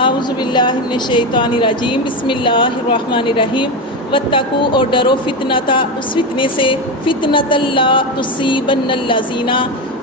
اعوذ باللہ من الشیطان الرجیم، بسم اللہ الرحمن الرحیم۔ واتقوا، اور ڈرو، فتنتا، اس فتنے سے، فتنۃ لا تصیبن الذین،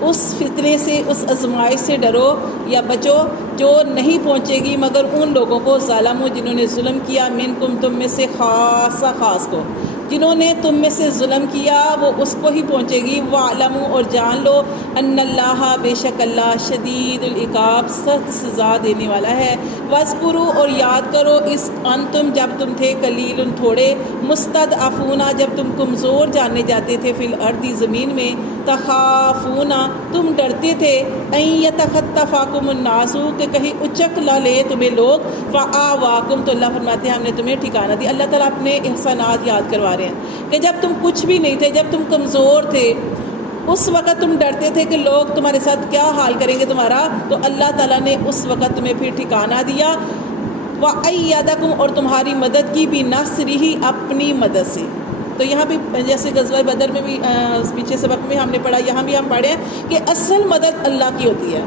اس فتنے سے، اس آزمائش سے ڈرو یا بچو جو نہیں پہنچے گی مگر ان لوگوں کو، ظالموا، جنہوں نے ظلم کیا، منکم، تم میں سے، خاص کو، جنہوں نے تم میں سے ظلم کیا وہ اس کو ہی پہنچے گی۔ وَاعْلَمُوا، اور جان لو، ان اللہ، بے شک اللہ، شدید العقاب، سخت سزا دینے والا ہے۔ وَاذْكُرُوا، اور یاد کرو، اس انتم، جب تم تھے، قلیل، تھوڑے، مستضعفون، جب تم کمزور جانے جاتے تھے، فی الارض، زمین میں، تخافون، تم ڈرتے تھے، ان یتخطفکم الناس، کہ کہیں اچک نہ لے تمہیں لوگ، فآواکم، تو اللہ فرماتے ہیں ہم نے تمہیں ٹھکانہ دیا۔ اللہ تعالیٰ اپنے احسانات یاد کروا رہے ہیں کہ جب تم کچھ بھی نہیں تھے، جب تم کمزور تھے، اس وقت تم ڈرتے تھے کہ لوگ تمہارے ساتھ کیا حال کریں گے تمہارا، تو اللہ تعالیٰ نے اس وقت تمہیں پھر ٹھکانہ دیا۔ وَأَيَّدَكُمْ، اور تمہاری مدد کی، بِنَصْرِهِ، اپنی مدد سے۔ تو یہاں بھی جیسے غزوہ بدر میں بھی پیچھے سبق میں ہم نے پڑھا، یہاں بھی ہم پڑھے ہیں کہ اصل مدد اللہ کی ہوتی ہے۔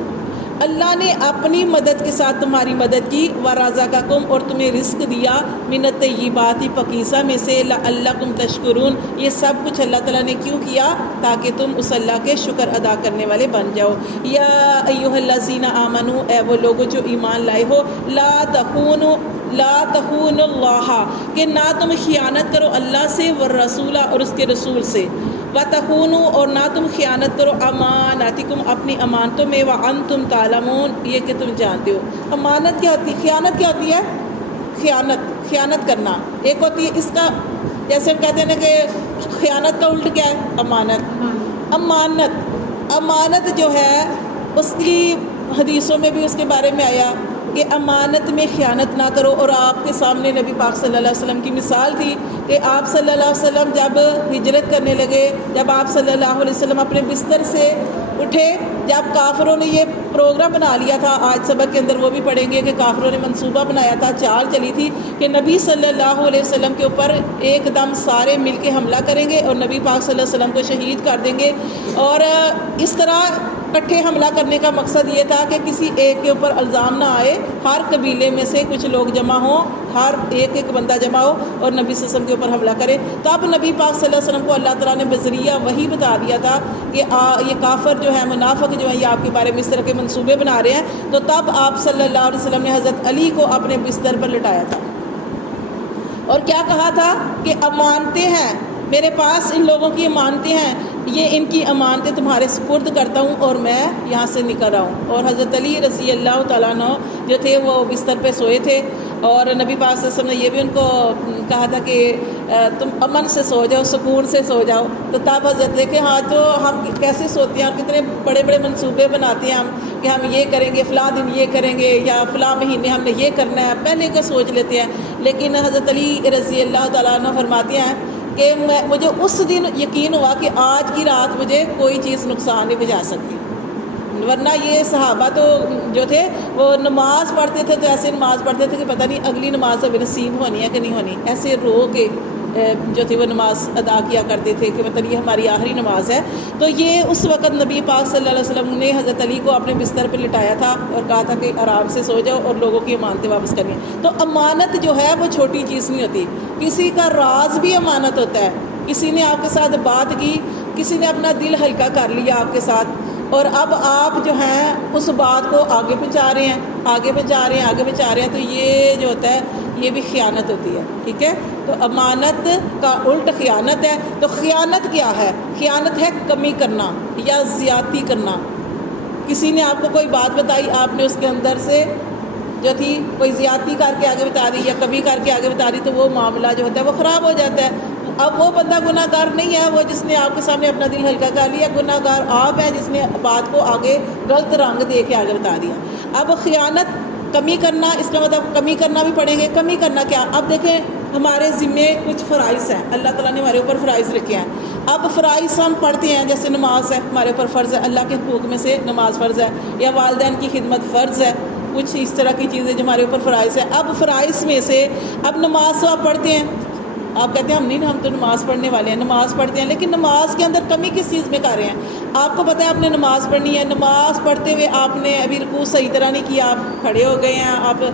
اللہ نے اپنی مدد کے ساتھ تمہاری مدد کی۔ وَرَزَقَكُمْ، اور تمہیں رزق دیا، مِنَ الطَّيِّبَاتِ، پاکیزہ میں سے، لَعَلَّكُمْ تَشْكُرُونَ، یہ سب کچھ اللہ تعالیٰ نے کیوں کیا؟ تاکہ تم اس اللہ کے شکر ادا کرنے والے بن جاؤ۔ یا ایھا الذین آمنوا، اے وہ لوگو جو ایمان لائے ہو، لا تخونوا اللہ، کہ نہ تم خیانت کرو اللہ سے، والرسول، اور اس کے رسول سے، وَتَخُونُوا، اور نہ تم خیانت کرو، اماناتکم، اپنی امانتوں میں، وَأَنْتُمْ تَعْلَمُونَ، یہ کہ تم جانتے ہو۔ امانت کیا ہوتی ہے؟ خیانت کیا ہوتی ہے؟ خیانت کرنا ایک ہوتی ہے، اس کا جیسے ہم کہتے ہیں نا کہ خیانت کا الٹ کیا ہے؟ امانت جو ہے اس کی حدیثوں میں بھی اس کے بارے میں آیا کہ امانت میں خیانت نہ کرو۔ اور آپ کے سامنے نبی پاک صلی اللہ علیہ وسلم کی مثال تھی کہ آپ صلی اللہ علیہ وسلم جب ہجرت کرنے لگے، جب آپ صلی اللہ علیہ وسلم اپنے بستر سے اٹھے، جب کافروں نے یہ پروگرام بنا لیا تھا، آج سبق کے اندر وہ بھی پڑھیں گے کہ کافروں نے منصوبہ بنایا تھا، چال چلی تھی کہ نبی صلی اللہ علیہ وسلم کے اوپر ایک دم سارے مل کے حملہ کریں گے اور نبی پاک صلی اللہ علیہ وسلم کو شہید کر دیں گے۔ اور اس طرح اکٹھے حملہ کرنے کا مقصد یہ تھا کہ کسی ایک کے اوپر الزام نہ آئے، ہر قبیلے میں سے کچھ لوگ جمع ہوں، ہر ایک بندہ جمع ہو اور نبی صلی اللہ علیہ وسلم کے اوپر حملہ کرے۔ تو اب نبی پاک صلی اللہ علیہ وسلم کو اللہ تعالیٰ نے بذریعہ وحی بتا دیا تھا کہ یہ کافر جو ہے، منافق جو ہے، یہ آپ کے بارے میں اس طرح کے منصوبے بنا رہے ہیں۔ تو تب آپ صلی اللہ علیہ وسلم نے حضرت علی کو اپنے بستر پر لٹایا تھا اور کیا کہا تھا کہ امانتیں ہیں میرے پاس، ان لوگوں کی امانتیں ہیں، یہ ان کی امانتیں تمہارے سپرد کرتا ہوں اور میں یہاں سے نکل رہا ہوں۔ اور حضرت علی رضی اللہ تعالیٰ عنہ جو تھے وہ بستر پہ سوئے تھے، اور نبی پاک صلی اللہ علیہ وسلم نے یہ بھی ان کو کہا تھا کہ تم امن سے سو جاؤ، سکون سے سو جاؤ۔ تو تب حضرت دیکھے ہاں تو ہم کیسے سوتے ہیں اور کتنے بڑے بڑے منصوبے بناتے ہیں ہم کہ ہم یہ کریں گے، فلاں دن یہ کریں گے، یا فلاں مہینے ہم نے یہ کرنا ہے، پہلے کا سوچ لیتے ہیں۔ لیکن حضرت علی رضی اللہ تعالیٰ عنہ فرماتے ہیں کہ مجھے اس دن یقین ہوا کہ آج کی رات مجھے کوئی چیز نقصان نہیں پہنچا سکتی، ورنہ یہ صحابہ تو جو تھے وہ نماز پڑھتے تھے تو ایسے نماز پڑھتے تھے کہ پتہ نہیں اگلی نماز اب نصیب ہونی ہے کہ نہیں ہونی، ایسے رو کے جو تھی وہ نماز ادا کیا کرتے تھے کہ مطلب یہ ہماری آخری نماز ہے۔ تو یہ اس وقت نبی پاک صلی اللہ علیہ وسلم نے حضرت علی کو اپنے بستر پہ لٹایا تھا اور کہا تھا کہ آرام سے سو جاؤ اور لوگوں کی امانتیں واپس کرنی۔ تو امانت جو ہے وہ چھوٹی چیز نہیں ہوتی، کسی کا راز بھی امانت ہوتا ہے۔ کسی نے آپ کے ساتھ بات کی، کسی نے اپنا دل ہلکا کر لیا آپ کے ساتھ، اور اب آپ جو ہیں اس بات کو آگے پہنچا رہے ہیں، تو یہ جو ہوتا ہے یہ بھی خیانت ہوتی ہے، ٹھیک ہے۔ تو امانت کا الٹ خیانت ہے۔ تو خیانت کیا ہے؟ خیانت ہے کمی کرنا یا زیادتی کرنا۔ کسی نے آپ کو کوئی بات بتائی، آپ نے اس کے اندر سے جو تھی کوئی زیادتی کر کے آگے بتا دی یا کمی کر کے آگے بتا دی، تو وہ معاملہ جو ہوتا ہے وہ خراب ہو جاتا ہے۔ اب وہ بندہ گناہ گار نہیں ہے وہ جس نے آپ کے سامنے اپنا دل ہلکا کر لیا، گناہ گار آپ ہیں جس نے بات کو آگے غلط رنگ دے کے آگے بتا دیا۔ اب خیانت کمی کرنا، اس کا مطلب کمی کرنا بھی پڑیں گے۔ کمی کرنا کیا؟ اب دیکھیں ہمارے ذمے کچھ فرائض ہیں، اللہ تعالیٰ نے ہمارے اوپر فرائض رکھے ہیں۔ اب فرائض ہم پڑھتے ہیں، جیسے نماز ہے ہمارے اوپر فرض ہے، اللہ کے حقوق میں سے نماز فرض ہے، یا والدین کی خدمت فرض ہے، کچھ اس طرح کی چیزیں جو ہمارے اوپر فرائض ہیں۔ اب فرائض میں سے اب نماز تو آپ پڑھتے ہیں، آپ کہتے ہیں ہم تو نماز پڑھنے والے ہیں، نماز پڑھتے ہیں، لیکن نماز کے اندر کمی کس چیز میں کر رہے ہیں؟ آپ کو پتہ ہے آپ نے نماز پڑھنی ہے، نماز پڑھتے ہوئے آپ نے ابھی رکوع صحیح طرح نہیں کیا، آپ کھڑے ہو گئے ہیں، آپ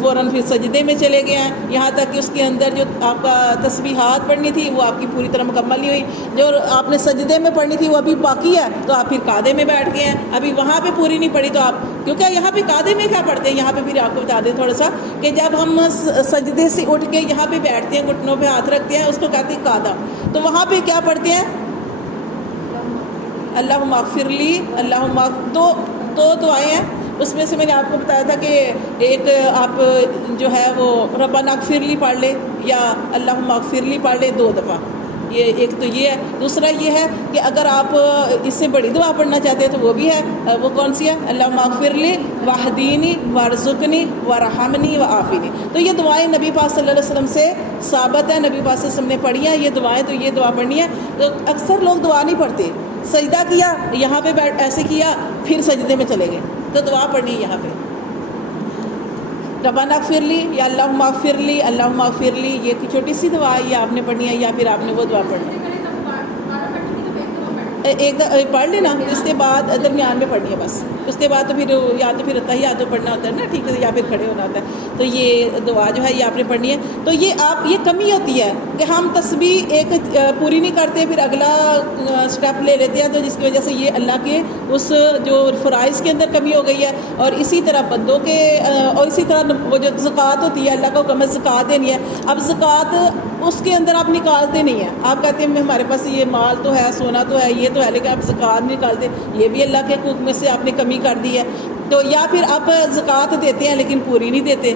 فوراً پھر سجدے میں چلے گئے ہیں، یہاں تک کہ اس کے اندر جو آپ کا تسبیحات پڑھنی تھی وہ آپ کی پوری طرح مکمل نہیں ہوئی، جو آپ نے سجدے میں پڑھنی تھی وہ ابھی باقی ہے، تو آپ پھر قاعدے میں بیٹھ گئے ہیں، ابھی وہاں پہ پوری نہیں پڑھی، تو آپ کیونکہ یہاں پہ قاعدے میں کیا پڑھتے ہیں، یہاں پہ پھر آپ کو بتا دیں تھوڑا سا کہ جب ہم سجدے سے اٹھ کے یہاں پہ بیٹھتے ہیں، گھٹنوں پہ ہاتھ رکھتے ہیں، اس کو کہتے ہیں قاعدہ، تو وہاں پہ کیا پڑھتے ہیں؟ اللہم اغفر لی، دو دعائیں ہیں، اس میں سے میں نے آپ کو بتایا تھا کہ ایک آپ جو ہے وہ ربنا اغفر لی پڑھ لے یا اللہم اغفر لی پڑھ لے 2 دفعہ، یہ ایک تو یہ ہے، دوسرا یہ ہے کہ اگر آپ اس سے بڑی دعا پڑھنا چاہتے ہیں تو وہ بھی ہے، وہ کون سی ہے؟ اللہم اغفر لی واہدینی وارزقنی وارحمنی وعافینی، تو یہ دعائیں نبی پاک صلی اللہ علیہ وسلم سے ثابت ہے، نبی پاک صلی اللہ علیہ وسلم نے پڑھی ہیں یہ دعائیں، تو یہ دعا پڑھنی ہے، تو اکثر لوگ دعا نہیں پڑھتے، سجدہ کیا یہاں پہ بیٹھ ایسے کیا پھر سجدے میں چلے گئے، تو دعا پڑھنی ہے یہاں پہ ربنا اغفر لی یا اللہم اغفر لی، اللہم اغفر لی، یہ چھوٹی سی دعا ہے، یہ آپ نے پڑھنی ہے، یا پھر آپ نے وہ دعا پڑھنی ہے، ایک پڑھ لینا، اس کے بعد درمیان میں پڑھنی ہے بس، اس کے بعد تو پھر یا تو پھر تحیات پڑھنا ہوتا ہے نا، ٹھیک ہے، یا پھر کھڑے ہونا ہوتا ہے، تو یہ دعا جو ہے یہ آپ نے پڑھنی ہے، تو یہ کمی ہوتی ہے کہ ہم تسبیح ایک پوری نہیں کرتے، پھر اگلا سٹیپ لے لیتے ہیں، تو جس کی وجہ سے یہ اللہ کے اس جو فرائض کے اندر کمی ہو گئی ہے، اور اسی طرح بندوں کے اور اسی طرح وہ جو زکوٰۃ ہوتی ہے، اللہ کا حکم ہے زکوٰۃ دینی ہے، اب زکوٰۃ اس کے اندر آپ نکالتے نہیں ہیں، آپ کہتے ہیں ہمارے پاس یہ مال تو ہے، سونا تو ہے، یہ تو ہے، لیکن آپ زکوٰۃ نہیں نکالتے، یہ بھی اللہ کے حقوق میں سے آپ نے کمی کر دی ہے، تو یا پھر آپ زکوٰۃ دیتے ہیں لیکن پوری نہیں دیتے،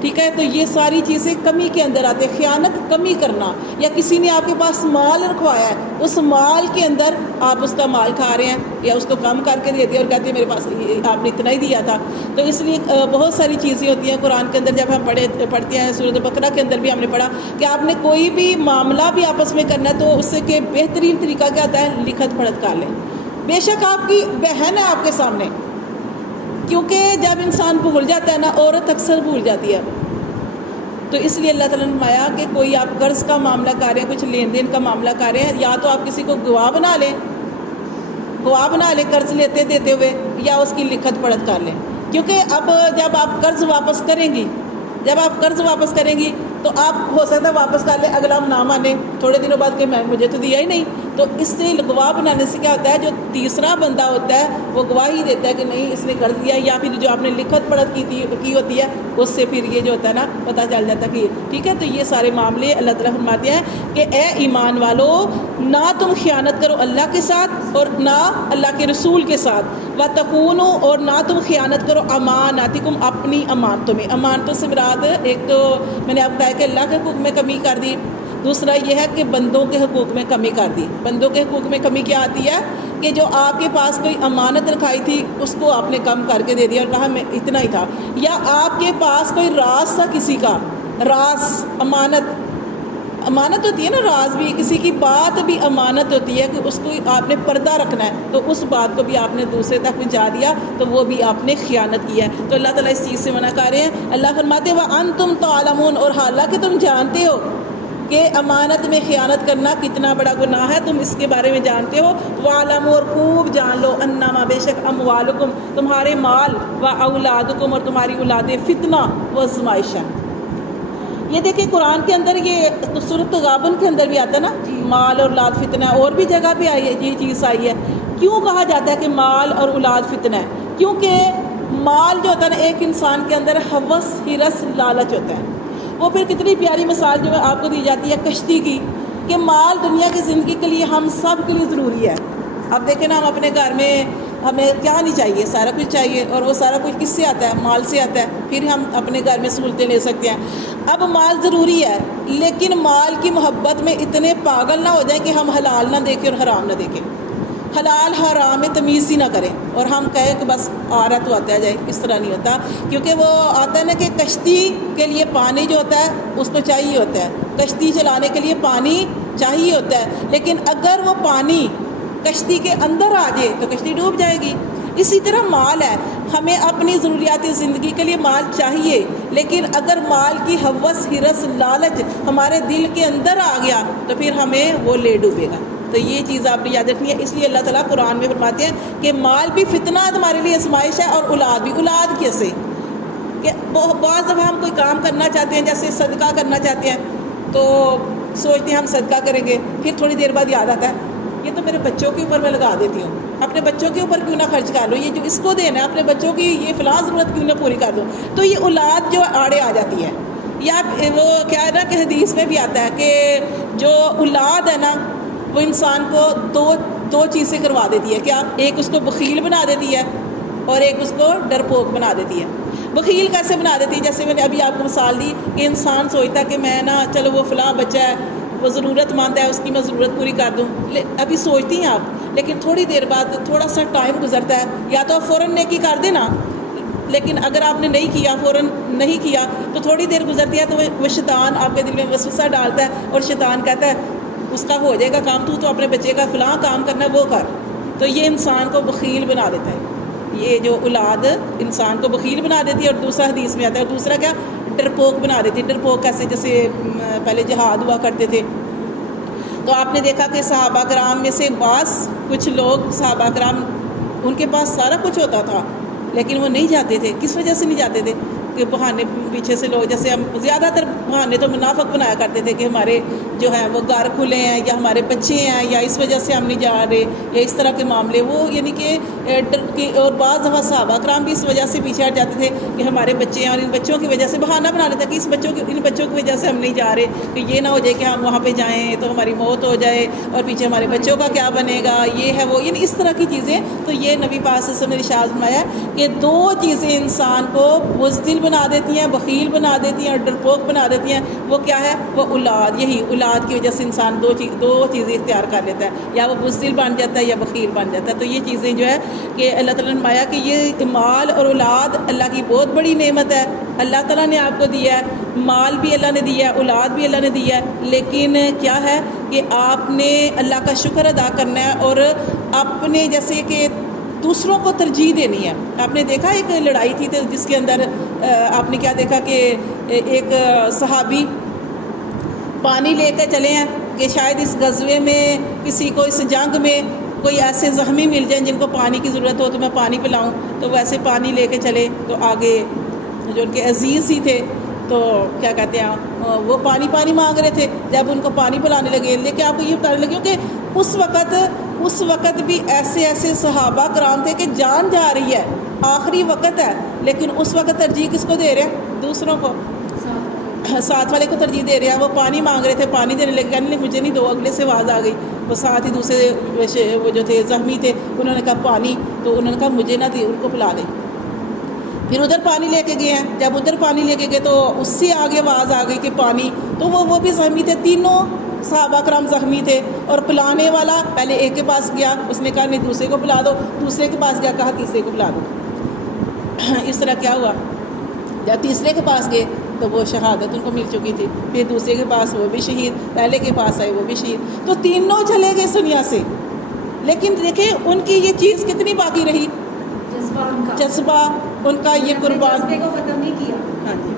ٹھیک ہے، تو یہ ساری چیزیں کمی کے اندر آتے ہیں، خیانت کمی کرنا، یا کسی نے آپ کے پاس مال رکھوایا ہے، اس مال کے اندر آپ اس کا مال کھا رہے ہیں یا اس کو کم کر کے دیتے ہیں اور کہتے ہیں میرے پاس آپ نے اتنا ہی دیا تھا، تو اس لیے بہت ساری چیزیں ہوتی ہیں قرآن کے اندر، جب ہم پڑھتے ہیں سورۃ بقرہ کے اندر بھی ہم نے پڑھا کہ آپ نے کوئی بھی معاملہ بھی آپس میں کرنا ہے تو اس سے کہ بہترین طریقہ کیا ہوتا ہے؟ لکھت پڑھت کر لیں، بے شک آپ کی بہن ہے آپ کے سامنے، کیونکہ جب انسان بھول جاتا ہے نا، عورت اکثر بھول جاتی ہے، تو اس لیے اللہ تعالیٰ نے فرمایا کہ کوئی آپ قرض کا معاملہ کر رہے ہیں، کچھ لین دین کا معاملہ کر رہے ہیں، یا تو آپ کسی کو گواہ بنا لیں قرض لیتے دیتے ہوئے، یا اس کی لکھت پڑھت کر لیں، کیونکہ اب جب آپ قرض واپس کریں گی تو آپ ہو سکتا ہے واپس کر لیں، اگلا ہم نہ مانے تھوڑے دنوں بعد کہ مجھے تو دیا ہی نہیں، تو اس سے گواہ بنانے سے کیا ہوتا ہے، جو تیسرا بندہ ہوتا ہے وہ گواہی دیتا ہے کہ نہیں اس نے قرض دیا، یا پھر جو آپ نے لکھت پڑھت کی ہوتی ہے اس سے پھر یہ جو ہوتا ہے نا پتہ چل جاتا ہے کہ ٹھیک ہے، تو یہ سارے معاملے اللہ تعالیٰ فرماتے ہیں کہ اے ایمان والو، نہ تم خیانت کرو اللہ کے ساتھ اور نہ اللہ کے رسول کے ساتھ، وَتَخُونُوا، اور نہ تم خیانت کرو اماناتکم، اپنی امانتوں میں، امانتوں سے مراد ایک تو میں نے آپ بتایا کہ اللہ کے حقوق میں کمی کر دی، دوسرا یہ ہے کہ بندوں کے حقوق میں کمی کر دی، بندوں کے حقوق میں کمی کیا آتی ہے کہ جو آپ کے پاس کوئی امانت رکھائی تھی اس کو آپ نے کم کر کے دے دیا اور کہا میں اتنا ہی تھا، یا آپ کے پاس کوئی راز تھا کسی کا، راز امانت ہوتی ہے نا، راز بھی، کسی کی بات بھی امانت ہوتی ہے کہ اس کو آپ نے پردہ رکھنا ہے، تو اس بات کو بھی آپ نے دوسرے تک پہنچا دیا تو وہ بھی آپ نے خیانت کیا ہے، تو اللہ تعالیٰ اس چیز سے منع کر رہے ہیں، اللہ فرماتے ہیں وَأَنْتُمْ تَعْلَمُونَ، اور حالانکہ تم جانتے ہو کہ امانت میں خیانت کرنا کتنا بڑا گناہ ہے، تم اس کے بارے میں جانتے ہو، وَعْلَمُوا، اور خوب جان لو، انما بے شک اموالکم، تمہارے مال، واولادکم، اور تمہاری اولادیں، فتنہ و آزمائش ہے۔ یہ دیکھیں قرآن کے اندر یہ سورۃ تغابن کے اندر بھی آتا ہے نا، مال اور اولاد فتنہ ہے، اور بھی جگہ پہ آئی ہے یہ چیز آئی ہے، کیوں کہا جاتا ہے کہ مال اور اولاد فتنہ ہے؟ کیونکہ مال جو ہوتا ہے نا ایک انسان کے اندر ہوس، ہرس، لالچ ہوتا ہے، وہ پھر کتنی پیاری مثال جو آپ کو دی جاتی ہے کشتی کی، کہ مال دنیا کی زندگی کے لیے ہم سب کے لیے ضروری ہے، اب دیکھیں نا ہم اپنے گھر میں ہمیں کیا نہیں چاہیے، سارا کچھ چاہیے، اور وہ سارا کچھ کس سے آتا ہے؟ مال سے آتا ہے، پھر ہم اپنے گھر میں سہولتیں لے سکتے ہیں، اب مال ضروری ہے، لیکن مال کی محبت میں اتنے پاگل نہ ہو جائیں کہ ہم حلال نہ دیکھیں اور حرام نہ دیکھیں، حلال حرام میں تمیز ہی نہ کریں اور ہم کہیں کہ بس آ رہا تو آتا جائے، اس طرح نہیں ہوتا، کیونکہ وہ آتا ہے نا کہ کشتی کے لیے پانی جو ہوتا ہے اس کو چاہیے ہوتا ہے، کشتی چلانے کے لیے پانی چاہیے ہوتا ہے، لیکن اگر وہ پانی کشتی کے اندر آ جائے تو کشتی ڈوب جائے گی، اسی طرح مال ہے، ہمیں اپنی ضروریات زندگی کے لیے مال چاہیے، لیکن اگر مال کی ہوس، ہرس، لالچ ہمارے دل کے اندر آ گیا تو پھر ہمیں وہ لے ڈوبے گا۔ تو یہ چیز آپ نے یاد رکھنی ہے۔ اس لیے اللہ تعالیٰ قرآن میں فرماتے ہیں کہ مال بھی فتنہ ہمارے لیے آزمائش ہے، اور اولاد بھی۔ اولاد کیسے کہ بعض دفعہ ہم کوئی کام کرنا چاہتے ہیں، جیسے صدقہ کرنا چاہتے ہیں، تو سوچتے ہیں ہم صدقہ کریں گے، پھر تھوڑی دیر بعد یاد آتا ہے یہ تو میرے بچوں کے اوپر میں لگا دیتی ہوں، اپنے بچوں کے اوپر کیوں نہ خرچ کر لو، یہ جو اس کو دینا ہے اپنے بچوں کی یہ فلاں ضرورت کیوں نہ پوری کر دو۔ تو یہ اولاد جو آڑے آ جاتی ہے، یا وہ کیا ہے نا کہ حدیث میں بھی آتا ہے کہ جو اولاد ہے نا وہ انسان کو دو چیزیں کروا دیتی ہے۔ کیا؟ ایک اس کو بخیل بنا دیتی ہے، اور ایک اس کو ڈرپوک بنا دیتی ہے۔ بخیل کیسے بنا دیتی ہے؟ جیسے میں نے ابھی آپ کو مثال دی کہ انسان سوچتا ہے کہ میں نا چلو وہ فلاں بچہ ہے، وہ ضرورت مند ہے، اس کی میں ضرورت پوری کر دوں، ابھی سوچتی ہیں آپ، لیکن تھوڑی دیر بعد تھوڑا سا ٹائم گزرتا ہے، یا تو فوراً نیکی کر دینا، لیکن اگر آپ نے نہیں کیا، فوراً نہیں کیا، تو تھوڑی دیر گزرتی ہے تو وہ شیطان آپ کے دل میں وسوسہ ڈالتا ہے، اور شیطان کہتا ہے اس کا ہو جائے گا کام، تو اپنے بچے کا فلاں کام کرنا ہے وہ کر۔ تو یہ انسان کو بخیل بنا دیتا ہے، یہ جو اولاد انسان کو بخیل بنا دیتی ہے۔ اور دوسرا حدیث میں آتا ہے، اور دوسرا کیا؟ ڈرپوک بنا دیتی ہے۔ ڈرپوک کیسے؟ جیسے پہلے جہاد ہوا کرتے تھے، تو آپ نے دیکھا کہ صحابہ کرام میں سے بعض کچھ لوگ، صحابہ کرام ان کے پاس سارا کچھ ہوتا تھا لیکن وہ نہیں جاتے تھے۔ کس وجہ سے نہیں جاتے تھے؟ کہ بہانے پیچھے سے لوگ، جیسے ہم زیادہ تر بہانے تو منافق بنایا کرتے تھے کہ ہمارے جو ہیں وہ گھر کھلے ہیں، یا ہمارے بچے ہیں، یا اس وجہ سے ہم نہیں جا رہے، یا اس طرح کے معاملے، وہ یعنی کہ اور بعض دفعہ صحابہ کرام بھی اس وجہ سے پیچھے ہٹ جاتے تھے کہ ہمارے بچے ہیں، اور ان بچوں کی وجہ سے بہانہ بنا لیتے کہ ان بچوں کی وجہ سے ہم نہیں جا رہے، کہ یہ نہ ہو جائے کہ ہم وہاں پہ جائیں تو ہماری موت ہو جائے، اور پیچھے ہمارے بچوں کا کیا بنے گا، یہ ہے وہ، یعنی اس طرح کی چیزیں۔ تو یہ نبی پاک صلی اللہ علیہ وسلم نے ارشاد فرمایا کہ دو چیزیں انسان کو بزدل بنا دیتی ہیں، بخیل بنا دیتی ہیں، اور ڈرپوک بنا دیتی ہیں۔ وہ کیا ہے؟ وہ اولاد۔ یہی اولاد کی وجہ سے انسان دو چیزیں اختیار کر لیتا ہے، یا وہ بزدل بن جاتا ہے یا بخیل بن جاتا ہے۔ تو یہ چیزیں جو ہے کہ اللہ تعالیٰ نے فرمایا کہ یہ مال اور اولاد اللہ کی بہت بڑی نعمت ہے، اللہ تعالیٰ نے آپ کو دیا ہے، مال بھی اللہ نے دیا ہے، اولاد بھی اللہ نے دیا ہے، لیکن کیا ہے کہ آپ نے اللہ کا شکر ادا کرنا ہے، اور اپنے جیسے کہ دوسروں کو ترجیح دینی ہے۔ آپ نے دیکھا ایک لڑائی تھی جس کے اندر آپ نے کیا دیکھا کہ ایک صحابی پانی لے کے چلے ہیں کہ شاید اس غزوے میں کسی کو، اس جنگ میں کوئی ایسے زخمی مل جائیں جن کو پانی کی ضرورت ہو تو میں پانی پلاؤں، تو ویسے پانی لے کے چلے، تو آگے جو ان کے عزیز ہی تھے تو کیا کہتے ہیں وہ پانی مانگ رہے تھے۔ جب ان کو پانی پلانے لگے، لیکن آپ کو یہ بتانے لگے کہ اس وقت بھی ایسے صحابہ کرام تھے کہ جان جا رہی ہے، آخری وقت ہے، لیکن اس وقت ترجیح کس کو دے رہے ہیں؟ دوسروں کو، ساتھ والے کو ترجیح دے رہے ہیں۔ وہ پانی مانگ رہے تھے، پانی دینے لگے، کہنے لگے مجھے نہیں دو، اگلے سے آواز آ گئی، وہ ساتھ ہی دوسرے وہ جو تھے زخمی تھے، انہوں نے کہا پانی، تو انہوں نے کہا مجھے نہ دی، ان کو پلا دیں۔ پھر ادھر پانی لے کے گئے ہیں، جب ادھر پانی لے کے گئے تو اس سے آگے آواز آ گئی کہ پانی، تو وہ بھی زخمی تھے، تینوں صحابہ کرام زخمی تھے، اور پلانے والا پہلے ایک کے پاس گیا، اس نے کہا نہیں دوسرے کو پلا دو، دوسرے کے پاس گیا، کہا تیسرے کو پلا دو۔ اس طرح کیا ہوا، جب تیسرے کے پاس گئے تو وہ شہادت ان کو مل چکی تھی، پھر دوسرے کے پاس وہ بھی شہید، پہلے کے پاس آئے وہ بھی شہید، تو تینوں چلے گئے اس دنیا سے، لیکن دیکھیں ان کی یہ چیز کتنی باقی رہی، جذبہ ان کا، یہ قربان کو ختم نہیں کیا۔ ہاں جی۔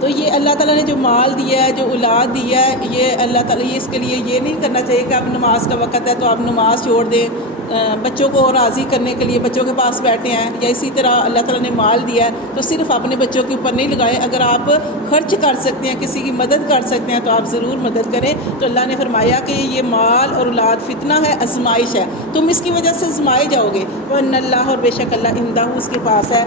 تو یہ اللہ تعالیٰ نے جو مال دیا ہے، جو اولاد دیا ہے، یہ اللہ تعالیٰ، یہ اس کے لیے یہ نہیں کرنا چاہیے کہ اب نماز کا وقت ہے تو آپ نماز چھوڑ دیں، بچوں کو راضی کرنے کے لیے بچوں کے پاس بیٹھے ہیں، یا اسی طرح اللہ تعالیٰ نے مال دیا ہے تو صرف اپنے بچوں کے اوپر نہیں لگائے، اگر آپ خرچ کر سکتے ہیں، کسی کی مدد کر سکتے ہیں تو آپ ضرور مدد کریں۔ تو اللہ نے فرمایا کہ یہ مال اور اولاد فتنہ ہے، آزمائش ہے، تم اس کی وجہ سے آزمائے جاؤ گے، وَإِنَّ اللَّهَ، اور بے شک اللہ، عِندَهُ، اس کے پاس ہے،